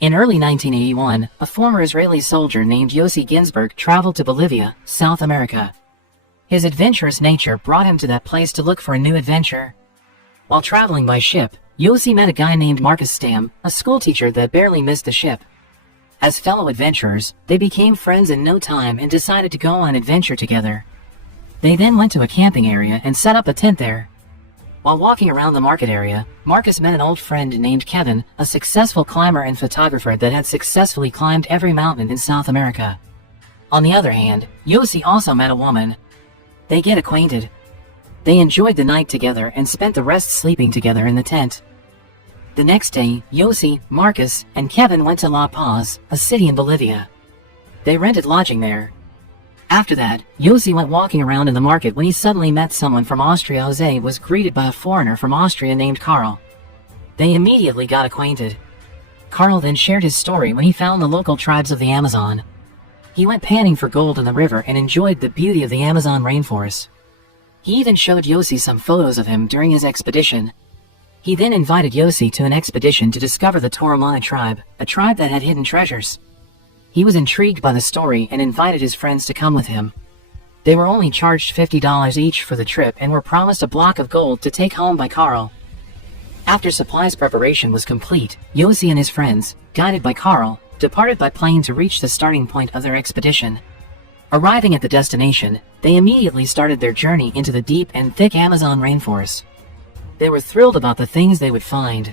In early 1981, a former Israeli soldier named Yossi Ginsburg traveled to Bolivia, South America. His adventurous nature brought him to that place to look for a new adventure. While traveling by ship, Yossi met a guy named Marcus Stam, a schoolteacher that barely missed the ship. As fellow adventurers, they became friends in no time and decided to go on an adventure together. They then went to a camping area and set up a tent there. While walking around the market area, Marcus met an old friend named Kevin, a successful climber and photographer that had successfully climbed every mountain in South America. On the other hand, Yossi also met a woman. They get acquainted. They enjoyed the night together and spent the rest sleeping together in the tent. The next day, Yossi, Marcus, and Kevin went to La Paz, a city in Bolivia. They rented lodging there. After that, Yossi went walking around in the market when he suddenly met someone from Austria. Jose was greeted by a foreigner from Austria named Carl. They immediately got acquainted. Carl then shared his story when he found the local tribes of the Amazon. He went panning for gold in the river and enjoyed the beauty of the Amazon rainforest. He even showed Yossi some photos of him during his expedition. He then invited Yossi to an expedition to discover the Toromana tribe, a tribe that had hidden treasures. He was intrigued by the story and invited his friends to come with him. They were only charged $50 each for the trip and were promised a block of gold to take home by Carl. After supplies preparation was complete, Yossi and his friends, guided by Carl, departed by plane to reach the starting point of their expedition. Arriving at the destination, they immediately started their journey into the deep and thick Amazon rainforest. They were thrilled about the things they would find.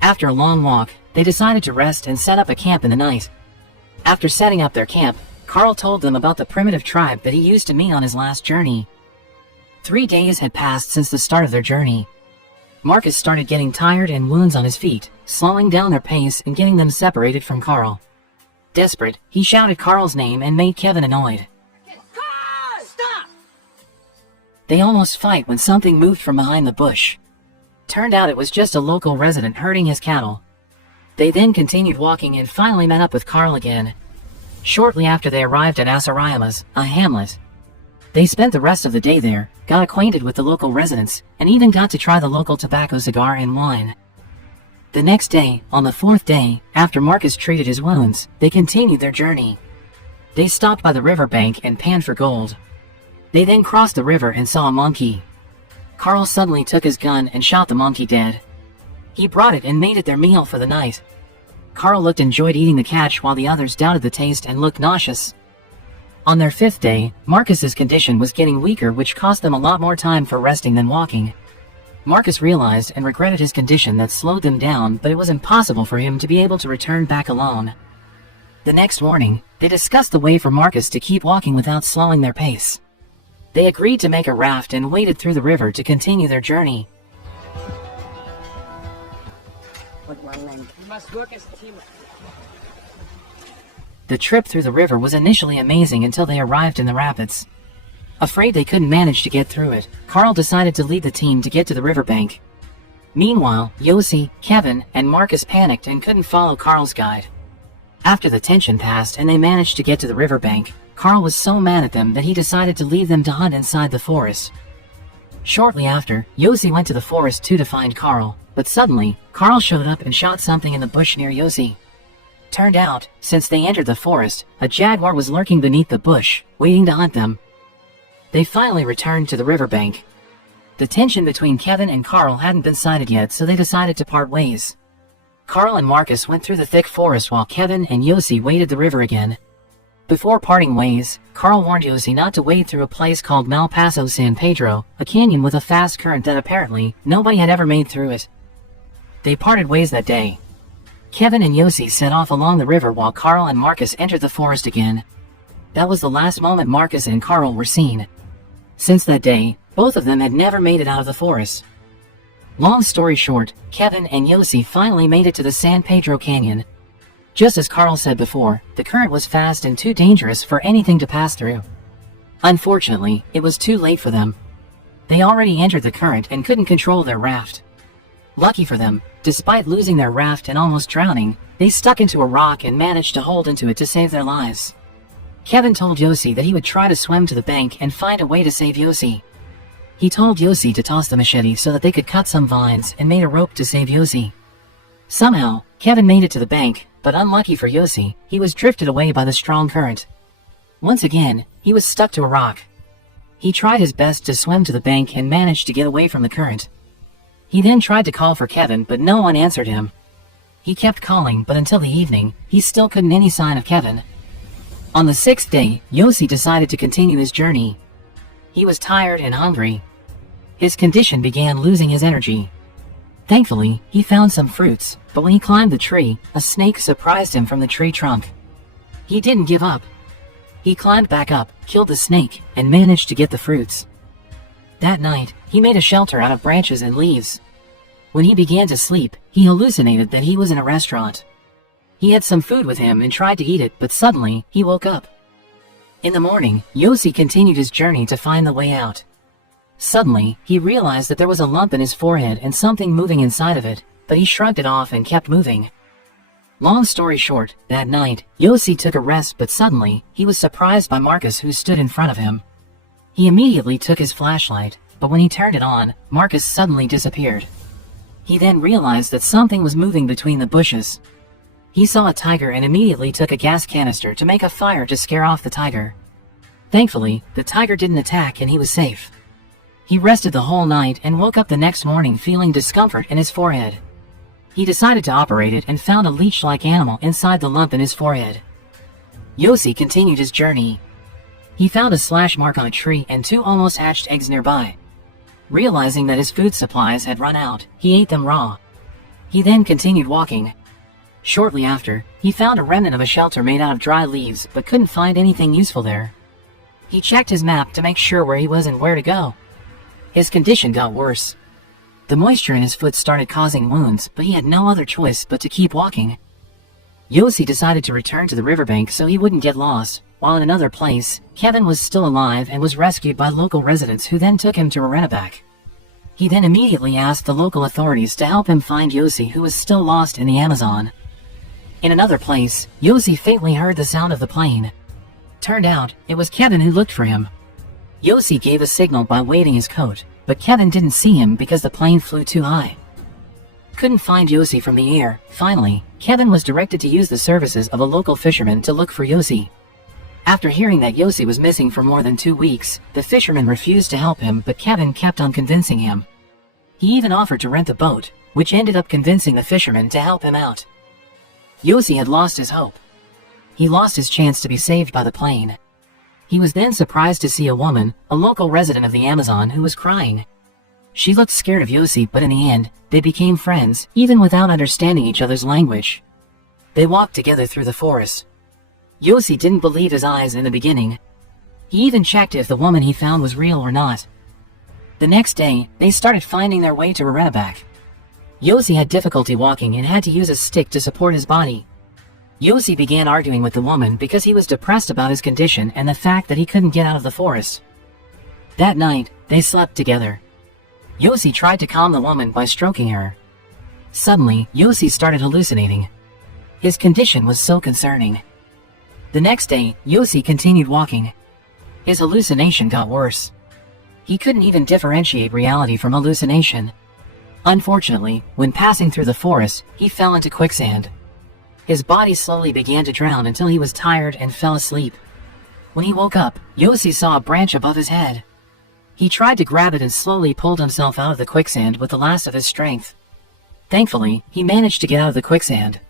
After a long walk, they decided to rest and set up a camp in the night. After setting up their camp, Carl told them about the primitive tribe that he used to meet on his last journey. 3 days had passed since the start of their journey. Marcus started getting tired and wounds on his feet, slowing down their pace and getting them separated from Carl. Desperate, he shouted Carl's name and made Kevin annoyed. Carl, stop! They almost fight when something moved from behind the bush. Turned out it was just a local resident herding his cattle. They then continued walking and finally met up with Carl again. Shortly after they arrived at Asarayamas, a hamlet. They spent the rest of the day there, got acquainted with the local residents, and even got to try the local tobacco cigar and wine. The next day, on the 4th day, after Marcus treated his wounds, they continued their journey. They stopped by the river bank and panned for gold. They then crossed the river and saw a monkey. Carl suddenly took his gun and shot the monkey dead. He brought it and made it their meal for the night. Carl enjoyed eating the catch while the others doubted the taste and looked nauseous. On their 5th day, Marcus's condition was getting weaker, which cost them a lot more time for resting than walking. Marcus realized and regretted his condition that slowed them down, but it was impossible for him to be able to return back alone. The next morning, they discussed the way for Marcus to keep walking without slowing their pace. They agreed to make a raft and waded through the river to continue their journey. We must work as a team. The trip through the river was initially amazing until they arrived in the rapids. Afraid they couldn't manage to get through it, Carl decided to lead the team to get to the riverbank. Meanwhile, Yossi, Kevin, and Marcus panicked and couldn't follow Carl's guide. After the tension passed and they managed to get to the riverbank, Carl was so mad at them that he decided to leave them to hunt inside the forest. Shortly after, Yossi went to the forest too to find Carl, but suddenly, Carl showed up and shot something in the bush near Yossi. Turned out, since they entered the forest, a jaguar was lurking beneath the bush, waiting to hunt them. They finally returned to the riverbank. The tension between Kevin and Carl hadn't been settled yet, so they decided to part ways. Carl and Marcus went through the thick forest while Kevin and Yossi waded the river again. Before parting ways, Carl warned Yossi not to wade through a place called Malpaso San Pedro, a canyon with a fast current that apparently nobody had ever made through it. They parted ways that day. Kevin and Yossi set off along the river while Carl and Marcus entered the forest again. That was the last moment Marcus and Carl were seen. Since that day, both of them had never made it out of the forest. Long story short, Kevin and Yossi finally made it to the San Pedro Canyon. Just as Carl said before, the current was fast and too dangerous for anything to pass through. Unfortunately, it was too late for them. They already entered the current and couldn't control their raft. Lucky for them, despite losing their raft and almost drowning, they stuck into a rock and managed to hold into it to save their lives. Kevin told Yossi that he would try to swim to the bank and find a way to save Yossi. He told Yossi to toss the machete so that they could cut some vines and made a rope to save Yossi. Somehow, Kevin made it to the bank, but unlucky for Yossi, he was drifted away by the strong current. Once again, he was stuck to a rock. He tried his best to swim to the bank and managed to get away from the current. He then tried to call for Kevin, but no one answered him. He kept calling, but until the evening, he still couldn't any sign of Kevin. On the 6th day, Yossi decided to continue his journey. He was tired and hungry. His condition began losing his energy. Thankfully, he found some fruits, but when he climbed the tree, a snake surprised him from the tree trunk. He didn't give up. He climbed back up, killed the snake, and managed to get the fruits. That night, he made a shelter out of branches and leaves. When he began to sleep, he hallucinated that he was in a restaurant. He had some food with him and tried to eat it, but suddenly, he woke up. In the morning, Yossi continued his journey to find the way out. Suddenly, he realized that there was a lump in his forehead and something moving inside of it, but he shrugged it off and kept moving. Long story short, that night, Yossi took a rest, but suddenly, he was surprised by Marcus, who stood in front of him. He immediately took his flashlight, but when he turned it on, Marcus suddenly disappeared. He then realized that something was moving between the bushes. He saw a tiger and immediately took a gas canister to make a fire to scare off the tiger. Thankfully, the tiger didn't attack and he was safe. He rested the whole night and woke up the next morning feeling discomfort in his forehead. He decided to operate it and found a leech-like animal inside the lump in his forehead. Yossi continued his journey. He found a slash mark on a tree and 2 almost hatched eggs nearby. Realizing that his food supplies had run out, he ate them raw. He then continued walking. Shortly after, he found a remnant of a shelter made out of dry leaves, but couldn't find anything useful there. He checked his map to make sure where he was and where to go. His condition got worse. The moisture in his foot started causing wounds, but he had no other choice but to keep walking. Yossi decided to return to the riverbank so he wouldn't get lost, while in another place, Kevin was still alive and was rescued by local residents who then took him to Arenaback. He then immediately asked the local authorities to help him find Yossi, who was still lost in the Amazon. In another place, Yossi faintly heard the sound of the plane. Turned out, it was Kevin who looked for him. Yossi gave a signal by waving his coat, but Kevin didn't see him because the plane flew too high. Couldn't find Yossi from the air. Finally, Kevin was directed to use the services of a local fisherman to look for Yossi. After hearing that Yossi was missing for more than 2 weeks, the fisherman refused to help him, but Kevin kept on convincing him. He even offered to rent the boat, which ended up convincing the fisherman to help him out. Yossi had lost his hope. He lost his chance to be saved by the plane. He was then surprised to see a woman, a local resident of the Amazon, who was crying. She looked scared of Yossi, but in the end, they became friends, even without understanding each other's language. They walked together through the forest. Yossi didn't believe his eyes in the beginning. He even checked if the woman he found was real or not. The next day, they started finding their way to Arenaback. Yossi had difficulty walking and had to use a stick to support his body. Yossi began arguing with the woman because he was depressed about his condition and the fact that he couldn't get out of the forest. That night, they slept together. Yossi tried to calm the woman by stroking her. Suddenly, Yossi started hallucinating. His condition was so concerning. The next day, Yossi continued walking. His hallucination got worse. He couldn't even differentiate reality from hallucination. Unfortunately, when passing through the forest, he fell into quicksand. His body slowly began to drown until he was tired and fell asleep. When he woke up, Yossi saw a branch above his head. He tried to grab it and slowly pulled himself out of the quicksand with the last of his strength. Thankfully, he managed to get out of the quicksand.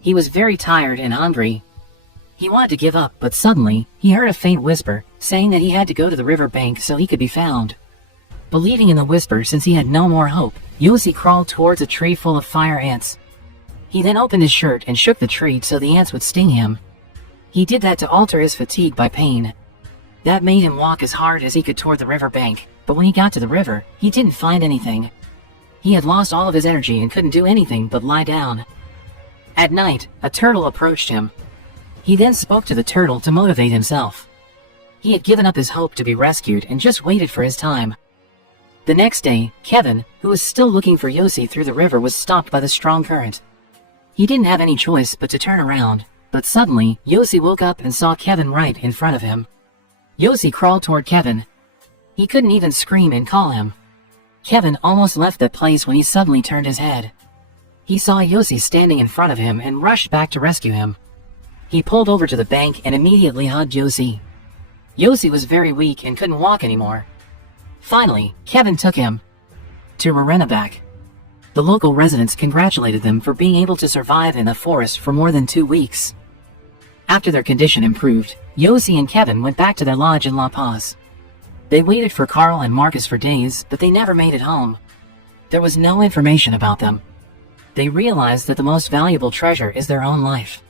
He was very tired and hungry. He wanted to give up, but suddenly, he heard a faint whisper, saying that he had to go to the river bank so he could be found. Believing in the whisper since he had no more hope, Yossi crawled towards a tree full of fire ants. He then opened his shirt and shook the tree so the ants would sting him. He did that to alter his fatigue by pain. That made him walk as hard as he could toward the river bank, but when he got to the river, he didn't find anything. He had lost all of his energy and couldn't do anything but lie down. At night, a turtle approached him. He then spoke to the turtle to motivate himself. He had given up his hope to be rescued and just waited for his time. The next day, Kevin, who was still looking for Yossi through the river, was stopped by the strong current. He didn't have any choice but to turn around, but suddenly, Yossi woke up and saw Kevin right in front of him. Yossi crawled toward Kevin. He couldn't even scream and call him. Kevin almost left that place when he suddenly turned his head. He saw Yossi standing in front of him and rushed back to rescue him. He pulled over to the bank and immediately hugged Yossi. Yossi was very weak and couldn't walk anymore. Finally, Kevin took him to Rarenabak. The local residents congratulated them for being able to survive in the forest for more than 2 weeks. After their condition improved, Yossi and Kevin went back to their lodge in La Paz. They waited for Carl and Marcus for days, but they never made it home. There was no information about them. They realized that the most valuable treasure is their own life.